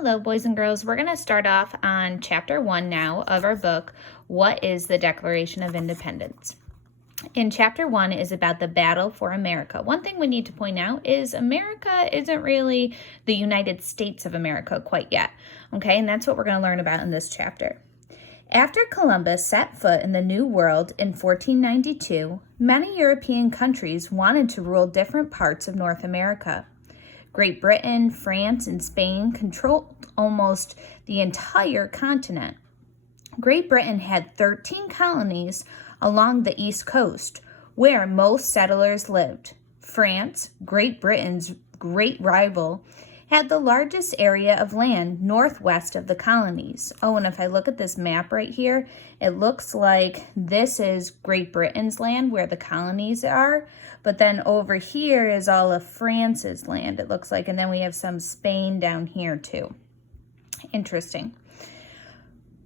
Hello, boys and girls. We're going to start off on chapter 1 now of our book, What is the Declaration of Independence? In chapter 1 is about the battle for America. One thing we need to point out is America isn't really the United States of America quite yet, okay? And that's what we're going to learn about in this chapter. After Columbus set foot in the New World in 1492, many European countries wanted to rule different parts of North America. Great Britain, France, and Spain controlled almost the entire continent. Great Britain had 13 colonies along the East Coast, where most settlers lived. France, Great Britain's great rival, had the largest area of land northwest of the colonies. Oh, and if I look at this map right here, it looks like this is Great Britain's land where the colonies are, but then over here is all of France's land, it looks like, and then we have some Spain down here too. Interesting.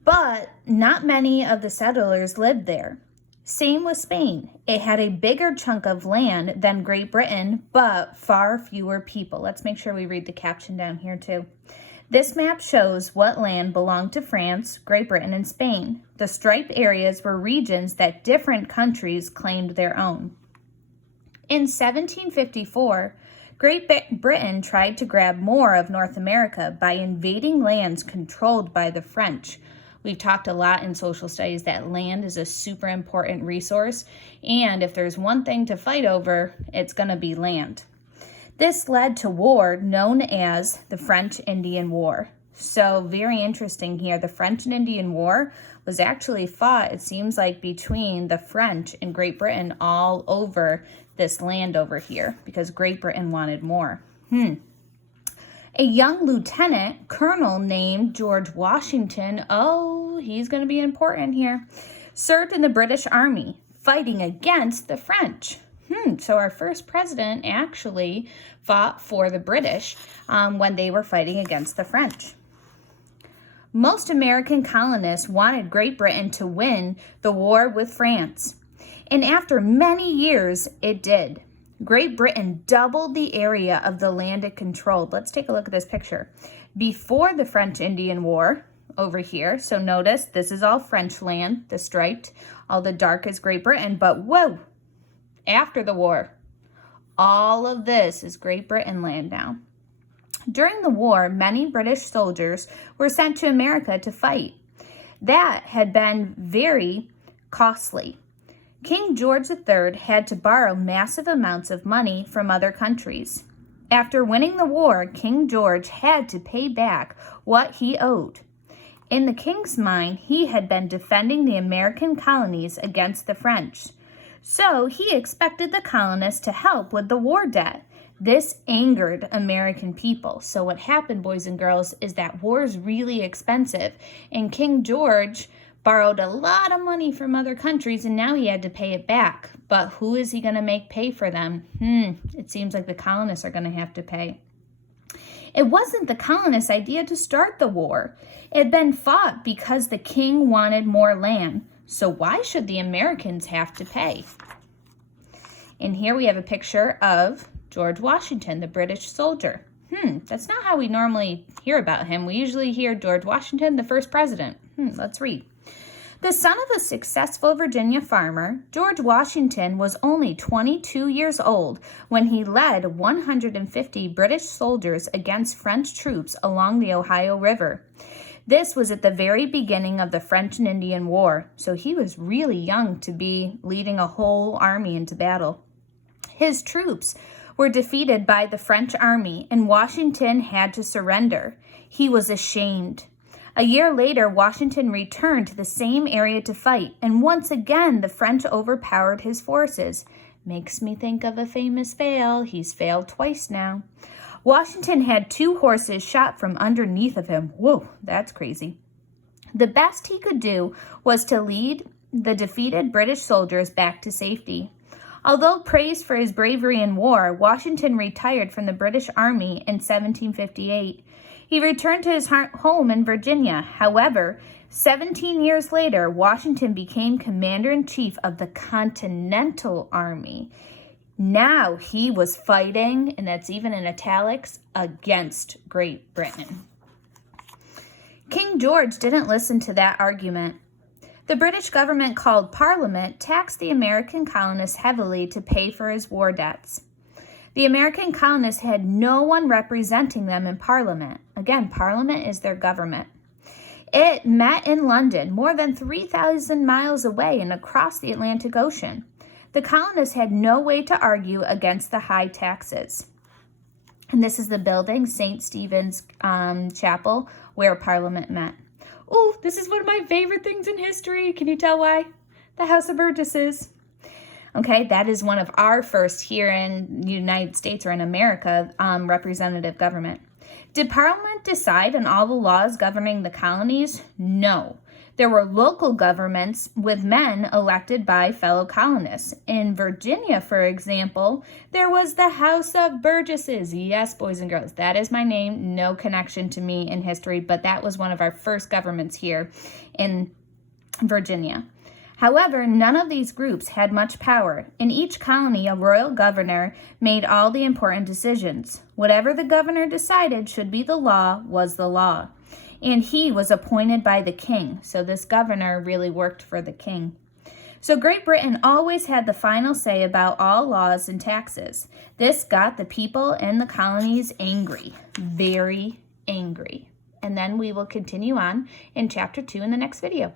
But not many of the settlers lived there. Same with Spain. It had a bigger chunk of land than Great Britain, but far fewer people. Let's make sure we read the caption down here too. This map shows what land belonged to France, Great Britain, and Spain. The striped areas were regions that different countries claimed their own. In 1754, Great Britain tried to grab more of North America by invading lands controlled by the French. We've talked a lot in social studies that land is a super important resource, and if there's one thing to fight over, it's going to be land. This led to war known as the French Indian War. So very interesting here. The French and Indian War was actually fought, it seems like, between the French and Great Britain all over this land over here because Great Britain wanted more. A young lieutenant colonel named George Washington, oh, he's going to be important here, served in the British Army fighting against the French. So our first president actually fought for the British when they were fighting against the French. Most American colonists wanted Great Britain to win the war with France, and after many years, it did. Great Britain doubled the area of the land it controlled. Let's take a look at this picture. Before the French-Indian War, over here, so notice this is all French land, the striped, all the dark is Great Britain, but whoa, after the war, all of this is Great Britain land now. During the war, many British soldiers were sent to America to fight. That had been very costly. King George III had to borrow massive amounts of money from other countries. After winning the war, King George had to pay back what he owed. In the king's mind, he had been defending the American colonies against the French, so he expected the colonists to help with the war debt. This angered American people. So what happened, boys and girls, is that war is really expensive, and King George borrowed a lot of money from other countries, and now he had to pay it back. But who is he going to make pay for them? It seems like the colonists are going to have to pay. It wasn't the colonists' idea to start the war. It had been fought because the king wanted more land. So why should the Americans have to pay? And here we have a picture of George Washington, the British soldier. That's not how we normally hear about him. We usually hear George Washington, the first president. Let's read. The son of a successful Virginia farmer, George Washington was only 22 years old when he led 150 British soldiers against French troops along the Ohio River. This was at the very beginning of the French and Indian War, so he was really young to be leading a whole army into battle. His troops were defeated by the French army, and Washington had to surrender. He was ashamed. A year later, Washington returned to the same area to fight, and once again the French overpowered his forces. Makes me think of a famous fail. He's failed twice now. Washington had 2 horses shot from underneath of him. Whoa, that's crazy. The best he could do was to lead the defeated British soldiers back to safety. Although praised for his bravery in war, Washington retired from the British Army in 1758. He returned to his home in Virginia. However, 17 years later, Washington became commander-in-chief of the Continental Army. Now he was fighting, and that's even in italics, against Great Britain. King George didn't listen to that argument. The British government called Parliament taxed the American colonists heavily to pay for his war debts. The American colonists had no one representing them in Parliament. Again, Parliament is their government. It met in London, more than 3,000 miles away and across the Atlantic Ocean. The colonists had no way to argue against the high taxes. And this is the building, St. Stephen's Chapel, where Parliament met. Ooh, this is one of my favorite things in history. Can you tell why? The House of Burgesses. Okay, that is one of our first here in the United States or in America representative government. Did Parliament decide on all the laws governing the colonies? No. There were local governments with men elected by fellow colonists. In Virginia, for example, there was the House of Burgesses. Yes, boys and girls, that is my name. No connection to me in history, but that was one of our first governments here in Virginia. However, none of these groups had much power. In each colony, a royal governor made all the important decisions. Whatever the governor decided should be the law was the law. And he was appointed by the king, so this governor really worked for the king. So Great Britain always had the final say about all laws and taxes. This got the people in the colonies angry, very angry. And then we will continue on in chapter 2 in the next video.